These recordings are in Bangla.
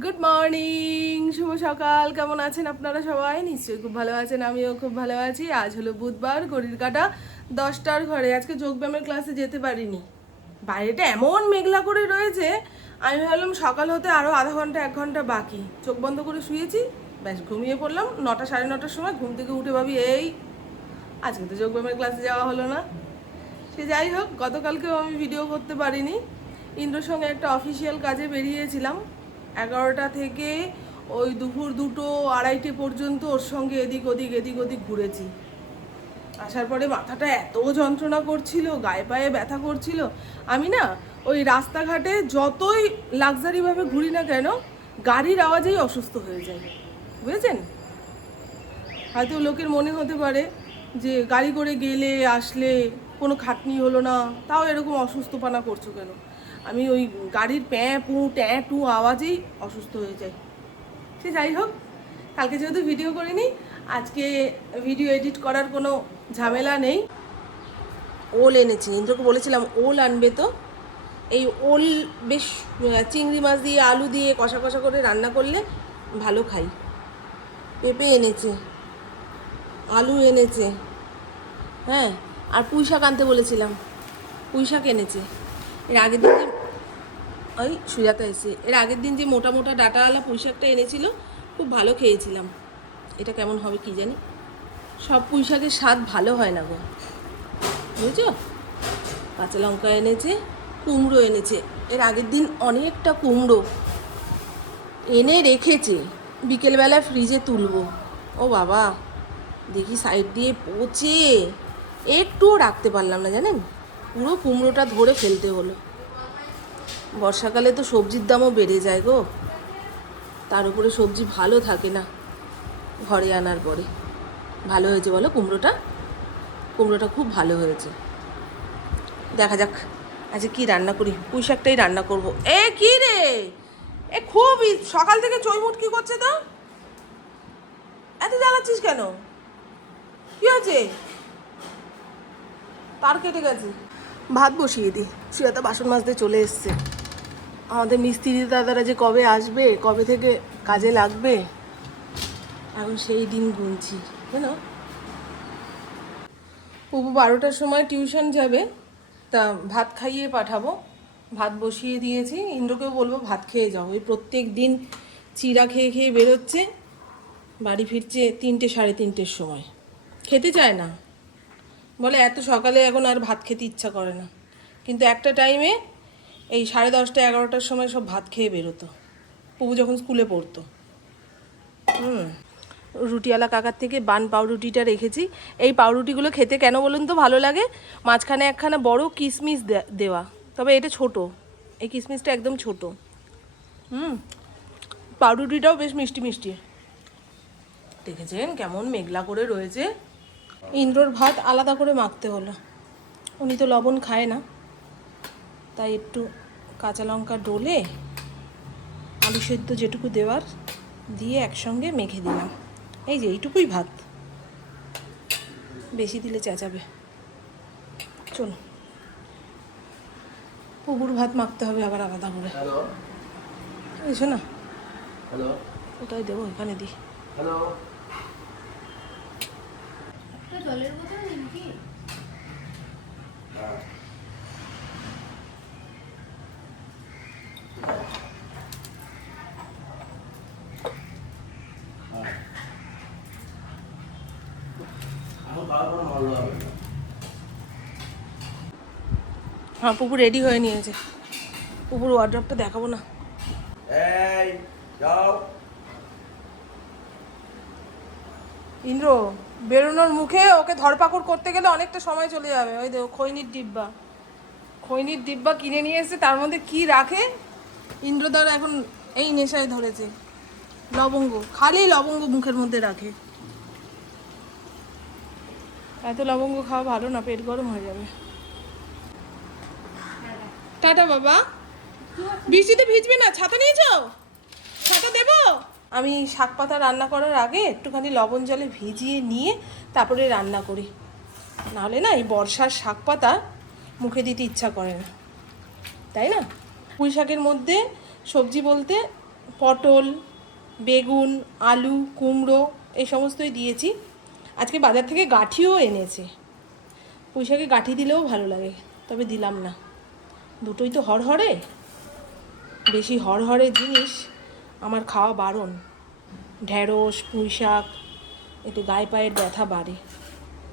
গুড মর্নিং, শুভ সকাল। কেমন আছেন আপনারা সবাই? নিশ্চয়ই খুব ভালো আছেন, আমিও খুব ভালো আছি। আজ হলো বুধবার, ঘড়ির কাঁটা 10টার ঘরে। আজকে যোগব্যায়ামের ক্লাসে যেতে পারিনি, বাইরেটা এমন মেঘলা করে রয়েছে। আমি ভাবলাম সকাল হতে আরও আধা ঘন্টা 1 ঘন্টা বাকি, চোখ বন্ধ করে শুয়েছি, ব্যাস ঘুমিয়ে পড়লাম। 9টা সাড়ে 9টার সময় ঘুম থেকে উঠে ভাবি এই আজকে তো যোগব্যায়ামের ক্লাসে যাওয়া হলো না। সে যাই হোক, গতকালকেও আমি ভিডিও করতে পারিনি। ইন্দ্রর সঙ্গে একটা অফিসিয়াল কাজে বেরিয়েছিলাম, 11টা থেকে ওই দুপুর 2টো 2:30 পর্যন্ত ওর সঙ্গে এদিক ওদিক ঘুরেছি। আসার পরে মাথাটা এত যন্ত্রণা করছিল, গায়ে পায়ে ব্যথা করছিল। আমি না ওই রাস্তাঘাটে যতই লাক্সারিভাবে ঘুরি না কেন, গাড়ির আওয়াজেই অসুস্থ হয়ে যায়, বুঝেছেন? হয়তো লোকের মনে হতে পারে যে গাড়ি করে গেলে আসলে কোনো খাটনি হলো না, তাও এরকম অসুস্থপানা করছো কেন। আমি ওই গাড়ির প্যাঁ পু ট্যাঁ টু আওয়াজেই অসুস্থ হয়ে যাই। সে যাই হোক, কালকে যেহেতু ভিডিও করিনি, আজকে ভিডিও এডিট করার কোনো ঝামেলা নেই। ওল এনেছি, ইন্দ্রকে বলেছিলাম ওল আনবে, তো এই ওল বেশ চিংড়ি মাছ দিয়ে আলু দিয়ে কষা কষা করে রান্না করলে ভালো খাই। পেঁপে এনেছে, আলু এনেছে, হ্যাঁ, আর পুঁই শাক আনতে বলেছিলাম, পুঁই শাক এনেছে। এর আগের দিন যে ওই সুজাতা এসে এর আগের দিন যে মোটা মোটা ডাটাওয়ালা পুঁই শাকটা এনেছিল, খুব ভালো খেয়েছিলাম। এটা কেমন হবে কি জানি, সব পুঁই শাকের স্বাদ ভালো হয় না গো, বুঝেছো? কাঁচা লঙ্কা এনেছে, কুমড়ো এনেছে। এর আগের দিন অনেকটা কুমড়ো এনে রেখেছে, বিকেলবেলা ফ্রিজে তুলবো। ও বাবা, দেখি সাইড দিয়ে পচে একটুও রাখতে পারলাম না, জানেন, পুরো কুমড়োটা ধরে ফেলতে হলো। বর্ষাকালে তো সবজির দামও বেড়ে যায় গো, তার উপরে সবজি ভালো থাকে না ঘরে আনার পরে। ভালো হয়েছে বলো কুমড়োটা? কুমড়োটা খুব ভালো হয়েছে। দেখা যাক আজকে কি রান্না করি। পুঁই শাকটাই রান্না করবো। এ কি রে, এ খুব সকাল থেকে চৈমুট কি করছে তো, এত জ্বালাচ্ছিস কেন? কি হয়েছে? তার কেটে গেছে। ভাত বসিয়ে দিই, সুজাতা বাসন মাজতে চলে এসছে। আমাদের মিস্ত্রি দাদারা যে কবে আসবে, কবে থেকে কাজে লাগবে, এখন সেই দিন গুনছি, জানো। পুপু 12টার সময় টিউশন যাবে, তা ভাত খাইয়ে পাঠাবো। ভাত বসিয়ে দিয়েছি, ইন্দ্রকেও বলবো ভাত খেয়ে যাও। ওই প্রত্যেক দিন চিড়া খেয়ে খেয়ে বেরোচ্ছে, বাড়ি ফিরছে 3টে সাড়ে 3টের সময়, খেতে চায় না, বলে এত সকালে এখন আর ভাত খেতে ইচ্ছা করে না। কিন্তু একটা টাইমে এই 10:30 11টার সময় সব ভাত খেয়ে বেরোতো, পুপু যখন স্কুলে পড়তো। রুটিওয়ালা কাকার থেকে বান পাউরুটিটা রেখেছি। এই পাউরুটিগুলো খেতে কেন বলুন তো ভালো লাগে, মাঝখানে একখানা বড় কিশমিশ দেওয়া, তবে এটা ছোট, এই কিশমিশটা একদম ছোট। পাউরুটিটাও বেশ মিষ্টি মিষ্টি। দেখেছেন কেমন মেঘলা করে রয়েছে। ইন্দ্রর ভাত আলাদা করে মাখতে হলো, উনি তো লবণ খায় না, তাই একটু কাঁচা লঙ্কা ডলে আলু সেদ্ধ যেটুকু দেওয়ার দিয়ে একসঙ্গে মেখে দিলাম। এই যে এইটুকুই ভাত, বেশি দিলে চেঁচাবে। চলো, পুকুর ভাত মাখতে হবে আবার আলাদা করে। এসো না, কোথায় দেবো, এখানে দিই। জলের বোতল নিন কি? হ্যাঁ, পুকুর রেডি হয়ে নিয়েছে। পুকুর ওয়ার্ড্রপটা দেখাবো না। ইন্দ্র বেরোনোর মুখে ওকে ধরপাকড় করতে গেলে অনেকটা সময় চলে যাবে। ওই দেখো খৈনির ডিব্বা কিনে নিয়ে এসেছে, তার মধ্যে কি রাখে। ইন্দ্রদার এখন এই নেশায় ধরেছে, লবঙ্গ, খালি লবঙ্গ মুখের মধ্যে রাখে। এত লবঙ্গ খাওয়া ভালো না, পেট গরম হয়ে যাবে। টাটা বাবা, বৃষ্টিতে ভিজবে না, ছাতা নিয়েছো? ছাতা দেবো? আমি শাক পাতা রান্না করার আগে একটুখানি লবণ জলে ভিজিয়ে নিয়ে তারপরে রান্না করি, নাহলে না এই বর্ষার শাক পাতা মুখে দিতে ইচ্ছা করে না, তাই না? পুঁই শাকের মধ্যে সবজি বলতে পটল, বেগুন, আলু, কুমড়ো এই সমস্তই দিয়েছি। আজকে বাজার থেকে গাঁঠিও এনেছে। পুঁই শাকে গাঁঠি দিলেও ভালো লাগে, তবে দিলাম না, দুটোই তো হরহরে, বেশি হরহরে জিনিস আমার খাওয়া বারণ। ঢ্যাঁড়স, পুঁই শাক, এতে গায়ে পায়ের ব্যথা বাড়ে।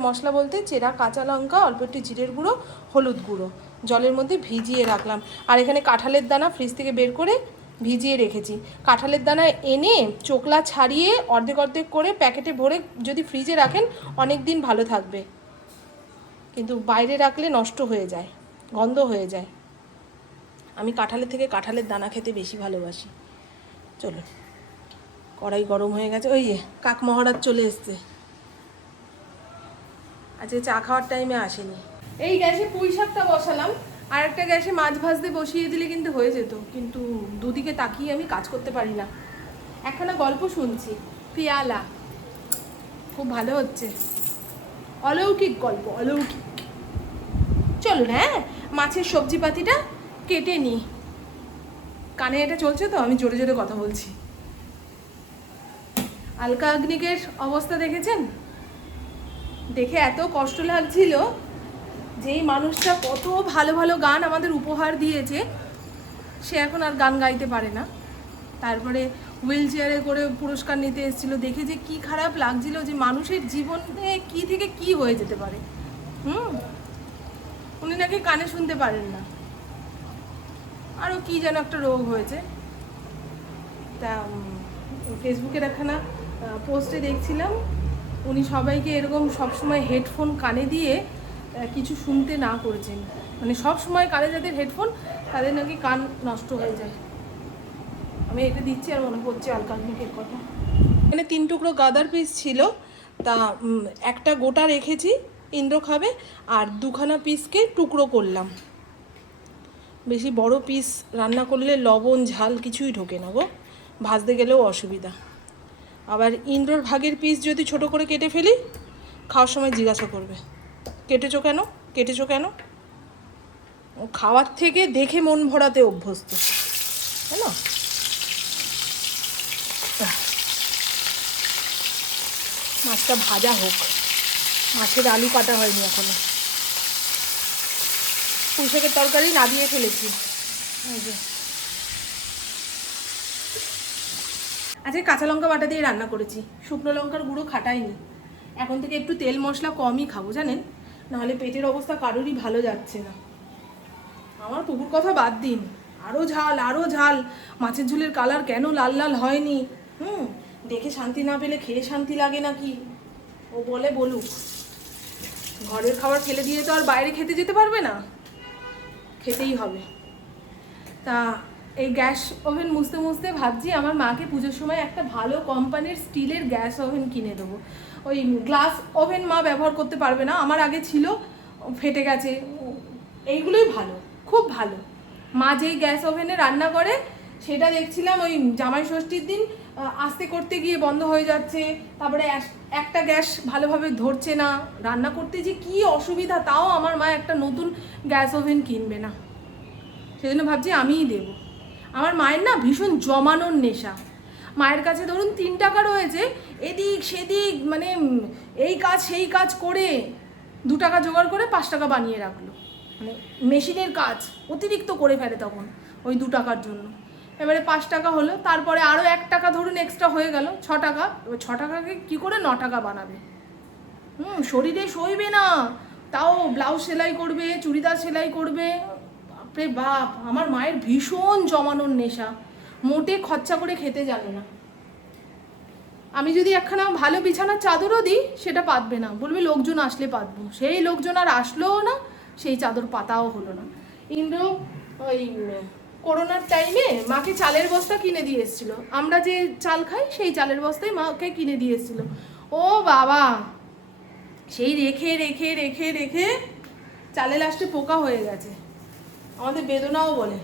মশলা বলতে চেরা কাঁচা লঙ্কা, অল্প একটু জিরের গুঁড়ো, হলুদ গুঁড়ো জলের মধ্যে ভিজিয়ে রাখলাম। আর এখানে কাঁঠালের দানা ফ্রিজ থেকে বের করে ভিজিয়ে রেখেছি। কাঁঠালের দানা এনে চোকলা ছাড়িয়ে অর্ধেক অর্ধেক করে প্যাকেটে ভরে যদি ফ্রিজে রাখেন অনেক দিন ভালো থাকবে, কিন্তু বাইরে রাখলে নষ্ট হয়ে যায়, গন্ধ হয়ে যায়। আমি কাঁঠালের থেকে কাঁঠালের দানা খেতে বেশি ভালোবাসি। চলো, কড়াই গরম হয়ে গেছে। ওই যে কাক মহারাজ চলে এসছে, আজকে চা খাওয়ার টাইমে আসেনি। এই গ্যাসে পুঁই শাকটা বসালাম, আর একটা গ্যাসে মাছ ভাজতে বসিয়ে দিলে কিন্তু হয়ে যেত, কিন্তু দুদিকে তাকিয়ে আমি কাজ করতে পারি না। একখানা গল্প শুনছি, পিয়ালা, খুব ভালো হচ্ছে, অলৌকিক গল্প, অলৌকিক। চলুন, হ্যাঁ, মাছের সবজিপাতিটা কেটে নিই। কানে এটা চলছে তো, আমি জোরে জোরে কথা বলছি। আলকা আগ্নিকের অবস্থা দেখেছেন? দেখে এত কষ্ট লাগছিল, যেই মানুষটা কত ভালো ভালো গান আমাদের উপহার দিয়েছে, সে এখন আর গান গাইতে পারে না। তারপরে হুইল চেয়ারে করে পুরস্কার নিতে এসেছিলো, দেখে যে কি খারাপ লাগছিল, যে মানুষের জীবনে কি থেকে কি হয়ে যেতে পারে। উনি নাকি কানে শুনতে পারেন না, আরও কি যেন একটা রোগ হয়েছে। তা ফেসবুকের একখানা পোস্টে দেখছিলাম, উনি সবাইকে এরকম সবসময় হেডফোন কানে দিয়ে কিছু শুনতে না করেছেন, মানে সব সময় কানে যাদের হেডফোন, তাদের নাকি কান নষ্ট হয়ে যায়। আমি এটা দিচ্ছি আর মনে পড়ছে আলকামিকের কথা। এখানে 3 টুকরো গাদার পিস ছিল, তা একটা গোটা রেখেছি, ইন্দ্র খাবে, আর 2খানা পিসকে টুকরো করলাম। বেশি বড় পিস রান্না করলে লবণ ঝাল কিছুই ঢোকে না গো, ভাজতে গেলেও অসুবিধা। আবার ইন্দ্রর ভাগের পিস যদি ছোট করে কেটে ফেলি, খাওয়ার সময় জিজ্ঞাসা করবে, কেটেছো কেন, কেটেছো কেন। খাওয়ার থেকে দেখে মন ভরাতে অভ্যস্ত, তাই না? মাছটা ভাজা হোক, মাছের আলু কাটা হয়নি এখনো। পুঁই শাকের তরকারি না দিয়ে ফেলেছি। আজকে কাঁচা লঙ্কা বাটা দিয়ে রান্না করেছি, শুকনো লঙ্কার গুঁড়ো খাটাইনি। এখন থেকে একটু তেল মশলা কমই খাবো, জানেন, নাহলে পেটের অবস্থা কারোরই ভালো যাচ্ছে না। আমার পুকুর কথা বাদ দিন, আরও ঝাল, আরও ঝাল। মাছের ঝোলের কালার কেন লাল লাল হয়নি, দেখে শান্তি না পেলে খেয়ে শান্তি লাগে নাকি, ও বলে বলুক। ঘরের খাবার ফেলে দিয়ে তো আর বাইরে খেতে যেতে পারবে না, খেতেই হবে। তা এই গ্যাস ওভেন মুছতে মুছতে ভাবছি আমার মাকে পুজোর সময় একটা ভালো কোম্পানির স্টিলের গ্যাস ওভেন কিনে দেবো। ওই গ্লাস ওভেন মা ব্যবহার করতে পারবে না, আমার আগে ছিল, ফেটে গেছে। এইগুলোই ভালো, খুব ভালো। মা যেই গ্যাস ওভেনে রান্না করে, সেটা দেখছিলাম ওই জামাই ষষ্ঠীর দিন আস্তে করতে গিয়ে বন্ধ হয়ে যাচ্ছে, তারপরে একটা গ্যাস ভালোভাবে ধরছে না, রান্না করতে যে কি অসুবিধা। তাও আমার মা একটা নতুন গ্যাস ওভেন কিনবে না, সেজন্য ভাবছি আমিই দেবো। আমার মায়ের না ভীষণ জমানোর নেশা। মায়ের কাছে ধরুন 3 টাকা রয়েছে, এদিক সেদিক মানে এই কাজ সেই কাজ করে 2 টাকা জোগাড় করে 5 টাকা বানিয়ে রাখলো, মানে মেশিনের কাজ অতিরিক্ত করে ফেলে তখন ওই 2 টাকার জন্য। এবারে 5 টাকা হলো, তারপরে আরও 1 টাকা ধরুন এক্সট্রা হয়ে গেল, 6 টাকা। এবার 6 টাকাকে কী করে 9 টাকা বানাবে? শরীরে সইবে না, তাও ব্লাউজ সেলাই করবে, চুড়িদার সেলাই করবে। বাপরে বাপ, আমার মায়ের ভীষণ জমানোর নেশা, মোটে খরচা করে খেতে জানে না। আমি যদি একখানা ভালো বিছানার চাদরও দিই, সেটা পাতবে না, বলবে লোকজন আসলে পাতবো। সেই লোকজন আর আসলোও না, সেই চাদর পাতাও হলো না। ইন্দ্র ওই করোনার টাইমে মাকে চালের বস্তা কিনে দিয়ে এসেছিলো, আমরা যে চাল খাই সেই চালের বস্তাই মাকে কিনে দিয়ে এসেছিলো। ও বাবা, সেই রেখে রেখে রেখে রেখে চালে লাস্টে পোকা হয়ে গেছে। আমাদের বেদনাও বলে,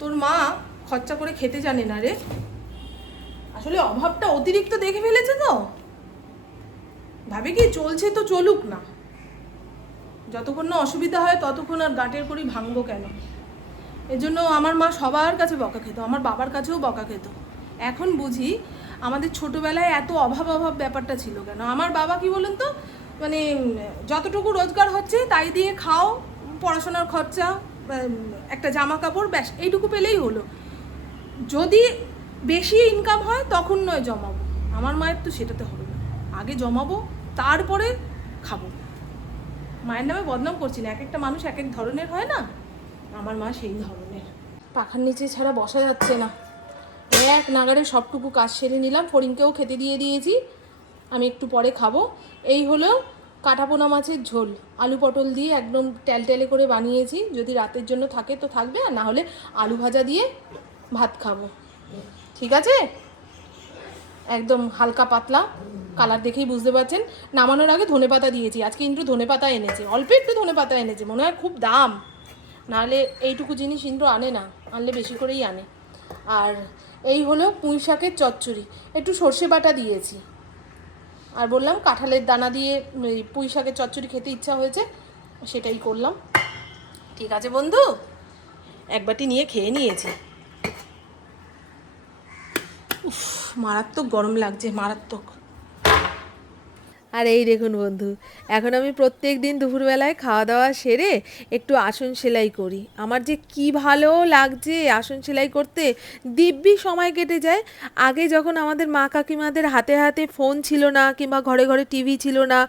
তোর মা খরচা করে খেতে জানে না রে। আসলে অভাবটা অতিরিক্ত দেখে ফেলেছে তো, ভাবে কি চলছে তো চলুক না, যতক্ষণ না অসুবিধা হয় ততক্ষণ আর গাঁটের করি ভাঙবো কেন। এজন্য আমার মা সবার কাছে বকা খেত, আমার বাবার কাছেও বকা খেত। এখন বুঝি আমাদের ছোটবেলায় এত অভাব অভাব ব্যাপারটা ছিল কেন। আমার বাবা কি বলুন তো, মানে যতটুকু রোজগার হচ্ছে তাই দিয়ে খাও, পড়াশোনার খরচা, একটা জামা কাপড়, ব্যাস এইটুকু পেলেই হলো। যদি বেশি ইনকাম হয় তখন নয় জমাবো। আমার মায়ের তো সেটাতে হবে না, আগে জমাবো তারপরে খাবো। মায়ের নামে বদনাম করছি না, এক একটা মানুষ এক এক ধরনের হয় না, আমার মা সেই ধরনের। পাখার নিচে ছাড়া বসা যাচ্ছে না, এক নাগারে সবটুকু কাজ সেরে নিলাম, ফড়িংকেও খেতে দিয়ে দিয়েছি, আমি একটু পরে খাবো। এই হলো কাটাপোনা মাছের ঝোল, আলু পটল দিয়ে একদম টেলটেলে করে বানিয়েছি। যদি রাতের জন্য থাকে তো থাকবে, আর না হলে আলু ভাজা দিয়ে ভাত খাবো, ঠিক আছে? একদম হালকা পাতলা, কালার দেখেই বুঝতে পারছেন। নামানোর আগে ধনেপাতা দিয়েছি, আজকে ইন্দ্র ধনেপাতা এনেছে, অল্প একটু ধনেপাতা এনেছে, মনে হয় খুব দাম, নাহলে এইটুকু জিনিস ইন্দ্র আনে না, আনলে বেশি করেই আনে। আর এই হলো পুঁই শাকের চচ্চড়ি, একটু সর্ষে বাটা দিয়েছি। আর বললাম কাঁঠালের দানা দিয়ে পুঁই শাকের চচ্চড়ি খেতে ইচ্ছা হয়েছে, সেটাই করলাম। ঠিক আছে বন্ধু, এক বাটি নিয়ে খেয়ে নিয়েছি। উফ, মারাত্মক গরম লাগছে, মারাত্মক। আর এই দেখুন বন্ধু, এখন আমি প্রত্যেক দিন দুপুরবেলায় খাওয়া দাওয়া সেরে একটু আসন সেলাই করি। আমার যে কি ভালো লাগছে আসন সেলাই করতে, দিব্যি সময় কেটে যায়। আগে যখন আমাদের মা কাকিমাদের হাতে হাতে ফোন ছিল না, কিংবা ঘরে ঘরে টিভি ছিল না,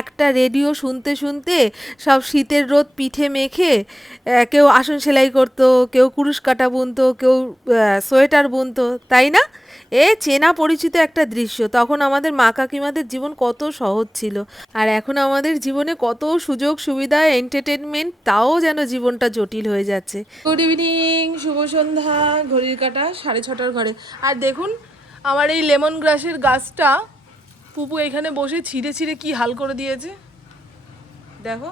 একটা রেডিও শুনতে শুনতে সব শীতের রোদ পিঠে মেখে কেউ আসন সেলাই করতো, কেউ কুরুশ কাটা বুনতো, কেউ সোয়েটার বুনতো, তাই না? চেনা পরিচিত একটা দৃশ্য। তখন আমাদের মা কাকিমাদের জীবন কত সহজ ছিল, আর এখন আমাদের জীবনে কত সুযোগ সুবিধা, এন্টারটেনমেন্ট, তাও যেন জীবনটা জটিল হয়ে যাচ্ছে। গুড ইভিনিং, শুভ সন্ধ্যা, ঘড়ির কাঁটা 6:30 ঘরে। আর দেখুন আমার এই লেমন গ্রাসের গাছটা পুপু এখানে বসে ছিঁড়ে ছিঁড়ে কি হাল করে দিয়েছে দেখো।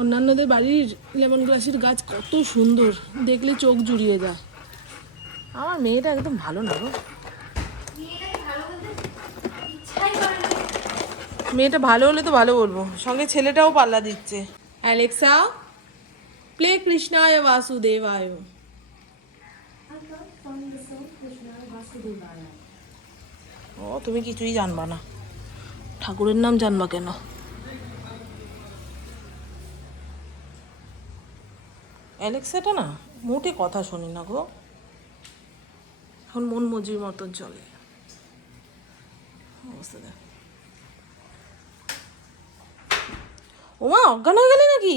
অন্যান্যদের বাড়ির লেমন গ্রাসের গাছ কত সুন্দর, দেখলে চোখ জুড়িয়ে যায়। আমার মেয়েটা একদম ভালো না গো, মেয়েটা ভালো হলে তো ভালো বলবো, সঙ্গে ছেলেটাও পাল্লা দিচ্ছে। অ্যালেক্সা, প্লে কৃষ্ণায় বাসুদেবায়। ও তুমি কিছুই জানবা না, ঠাকুরের নাম জানবা কেন? অ্যালেক্সাটা না মোটে কথা শুনি না গো, এখন মন মজির মতন চলে। অবস্থা দেখ, ওমা অজ্ঞান হয়ে গেলে নাকি?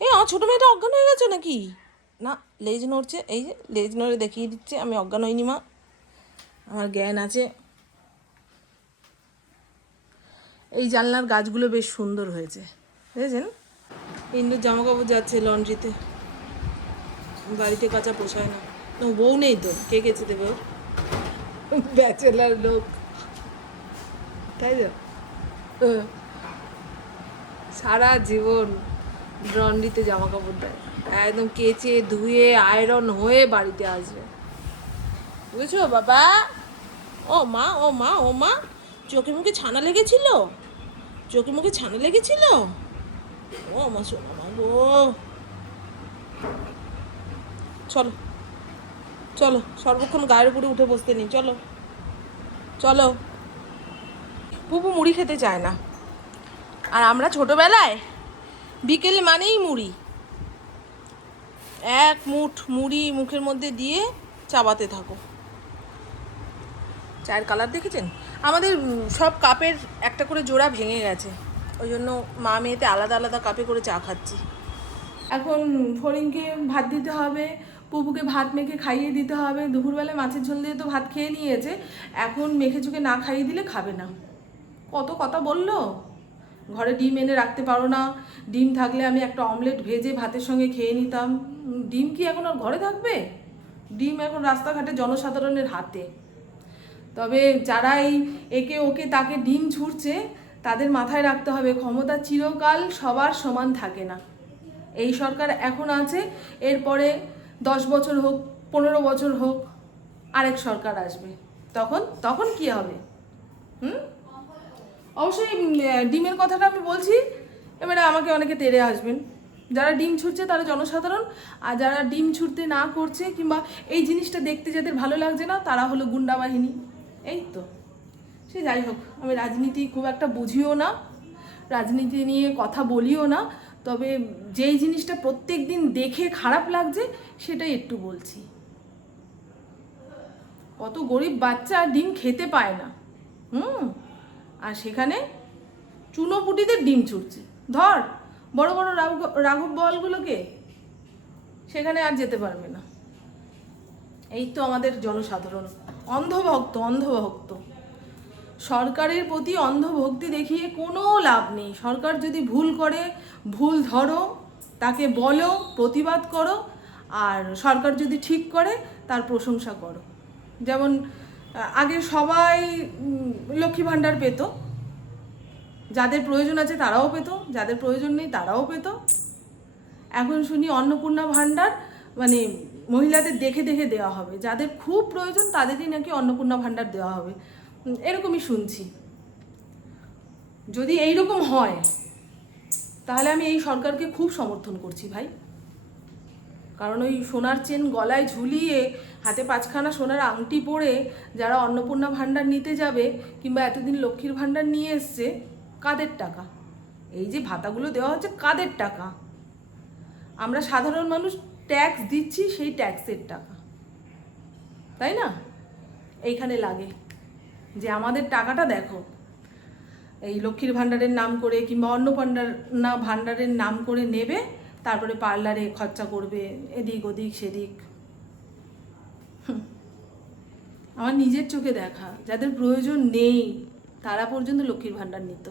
আমার ছোটো মেয়েটা অজ্ঞান হয়ে গেছে নাকি? না, লেজ নড়ছে, এই যে লেজ নড়ে দেখিয়ে দিচ্ছে আমি অজ্ঞান হইনি মা, আমার জ্ঞান আছে। এই জানলার গাছগুলো বেশ সুন্দর হয়েছে, বুঝেছেন? ইন্দুর জামা কাপড় যাচ্ছে লন্ড্রিতে, বাড়িতে কাঁচা পোষায় না। ও বউ নেই তো, কে কেচে দেবে ওর? ব্যাচেলার লোক, তাই তো সারা জীবন লন্ড্রিতে জামা কাপড় দেয়, একদম কেচে ধুয়ে আয়রন হয়ে বাড়িতে আসবে, বুঝেছো বাবা? ও মা, ও মা, ও মা, চোখে মুখে ছানা লেগেছিল, চোখে মুখে ছানা লেগেছিল। ও মা, শোনো মা গো, চলো চলো, সর্বক্ষণ গায়ের উপরে উঠে বসতে নেই, চলো চলো। পুপু মুড়ি খেতে চায় না, আর আমরা ছোটবেলায় বিকেলে মানেই মুড়ি, এক মুঠ মুড়ি মুখের মধ্যে দিয়ে চাবাতে থাকো। চায়ের কালার দেখেছেন? আমাদের সব কাপের একটা করে জোড়া ভেঙে গেছে, ওই জন্য মা মেয়েতে আলাদা আলাদা কাপে করে চা খাচ্ছি। এখন ফড়িংকে ভাত দিতে হবে, পুপুকে ভাত মেখে খাইয়ে দিতে হবে। দুপুরবেলায় মাছের ঝোল দিয়ে তো ভাত খেয়ে নিয়েছে, এখন মেখে চুকে না খাইয়ে দিলে খাবে না। কত কথা বললো, ঘরে ডিম এনে রাখতে পারো না, ডিম থাকলে আমি একটা অমলেট ভেজে ভাতের সঙ্গে খেয়ে নিতাম। ডিম কি এখন আর ঘরে থাকবে? ডিম এখন রাস্তাঘাটে জনসাধারণের হাতে। তবে যারা এই একে ওকে তাকে ডিম ছুঁড়ছে, তাদের মাথায় রাখতে হবে ক্ষমতা চিরকাল সবার সমান থাকে না। এই সরকার এখন আছে, এরপরে 10 বছর হোক, 15 বছর হোক, আরেক সরকার আসবে, তখন তখন কি হবে? অবশ্যই ডিমের কথাটা আমি বলছি, এবারে আমাকে অনেকে তেড়ে আসবেন, যারা ডিম ছুটছে তারা জনসাধারণ, আর যারা ডিম ছুটতে না করছে কিংবা এই জিনিসটা দেখতে যাদের ভালো লাগছে না তারা হলো গুন্ডা বাহিনী। এই তো, সে যাই হোক, আমি রাজনীতি খুব একটা বুঝিও না, রাজনীতি নিয়ে কথা বলিও না, তবে যেই জিনিসটা প্রত্যেক দিন দেখে খারাপ লাগছে সেটাই একটু বলছি। কত গরিব বাচ্চা ডিম খেতে পায় না, আর সেখানে চুনোপুটিদের ডিম ছুটছে। ধর বড় বড় রাঘব বলগুলোকে, সেখানে আর যেতে পারবে না। এই তো আমাদের জনসাধারণ, অন্ধভক্ত। সরকারের প্রতি অন্ধভক্তি দেখিয়ে কোনো লাভ নেই। সরকার যদি ভুল করে, ভুল ধরো, তাকে বলো, প্রতিবাদ করো, আর সরকার যদি ঠিক করে তার প্রশংসা করো। যেমন আগে সবাই লক্ষ্মী ভাণ্ডার পেত, যাদের প্রয়োজন আছে তারাও পেত, যাদের প্রয়োজন নেই তারাও পেত। এখন শুনি অন্নপূর্ণা ভাণ্ডার মানে মহিলাদের দেখে দেখে দেওয়া হবে, যাদের খুব প্রয়োজন তাদেরই নাকি অন্নপূর্ণা ভাণ্ডার দেওয়া হবে, এরকমই শুনছি। যদি এইরকম হয় তাহলে আমি এই সরকারকে খুব সমর্থন করছি ভাই। কারণ ওই সোনার চেন গলায় ঝুলিয়ে হাতে 5খানা সোনার আংটি পরে যারা অন্নপূর্ণা ভাণ্ডার নিতে যাবে কিংবা এতদিন লক্ষ্মীর ভাণ্ডার নিয়ে এসছে, কাদের টাকা? এই যে ভাতাগুলো দেওয়া হচ্ছে কাদের টাকা? আমরা সাধারণ মানুষ ট্যাক্স দিচ্ছি, সেই ট্যাক্সের টাকা, তাই না? এইখানে লাগে যে আমাদের টাকাটা দেখো, এই লক্ষ্মীর ভাণ্ডারের নাম করে কিংবা অন্নপূর্ণা ভাণ্ডারের নাম করে নেবে, তারপরে পার্লারে খরচা করবে, এদিক ওদিক সেদিক। আমার নিজের চোখে দেখা, যাদের প্রয়োজন নেই তারা পর্যন্ত লক্ষ্মীর ভাণ্ডার নিত।